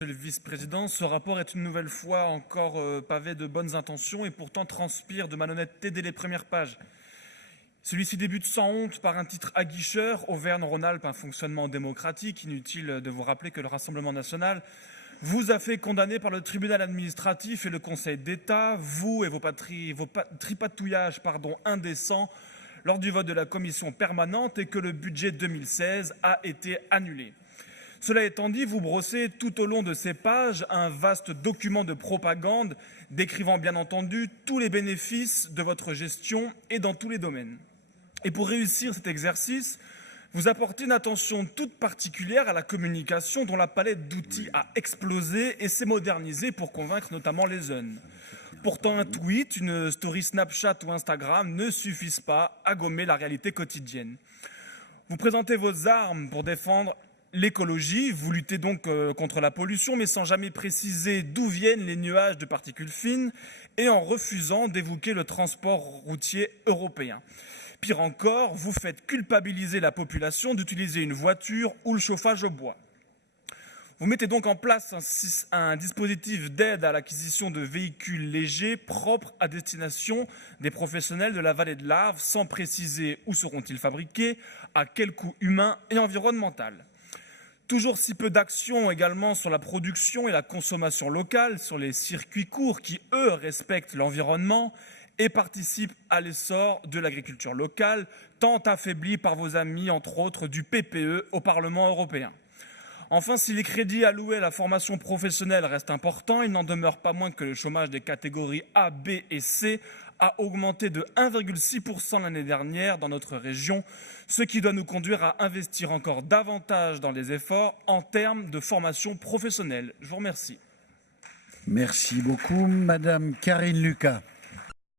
Le vice-président, ce rapport est une nouvelle fois encore pavé de bonnes intentions et pourtant transpire de malhonnêteté dès les premières pages. Celui-ci débute sans honte par un titre aguicheur, Auvergne-Rhône-Alpes, un fonctionnement démocratique. Inutile de vous rappeler que le Rassemblement national vous a fait condamner par le tribunal administratif et le Conseil d'État, vous et vos tripatouillages indécents lors du vote de la commission permanente et que le budget 2016 a été annulé. Cela étant dit, vous brossez tout au long de ces pages un vaste document de propagande décrivant bien entendu tous les bénéfices de votre gestion et dans tous les domaines. Et pour réussir cet exercice, vous apportez une attention toute particulière à la communication dont la palette d'outils a explosé et s'est modernisée pour convaincre notamment les jeunes. Pourtant, un tweet, une story Snapchat ou Instagram ne suffisent pas à gommer la réalité quotidienne. Vous présentez vos armes pour défendre l'écologie, vous luttez donc contre la pollution, mais sans jamais préciser d'où viennent les nuages de particules fines et en refusant d'évoquer le transport routier européen. Pire encore, vous faites culpabiliser la population d'utiliser une voiture ou le chauffage au bois. Vous mettez donc en place un dispositif d'aide à l'acquisition de véhicules légers propres à destination des professionnels de la vallée de l'Arve, sans préciser où seront-ils fabriqués, à quel coût humain et environnemental. Toujours si peu d'actions également sur la production et la consommation locale, sur les circuits courts qui, eux, respectent l'environnement et participent à l'essor de l'agriculture locale, tant affaiblie par vos amis, entre autres, du PPE au Parlement européen. Enfin, si les crédits alloués à la formation professionnelle restent importants, il n'en demeure pas moins que le chômage des catégories A, B et C a augmenté de 1,6% l'année dernière dans notre région, ce qui doit nous conduire à investir encore davantage dans les efforts en termes de formation professionnelle. Je vous remercie. Merci beaucoup. Madame Karine Lucas.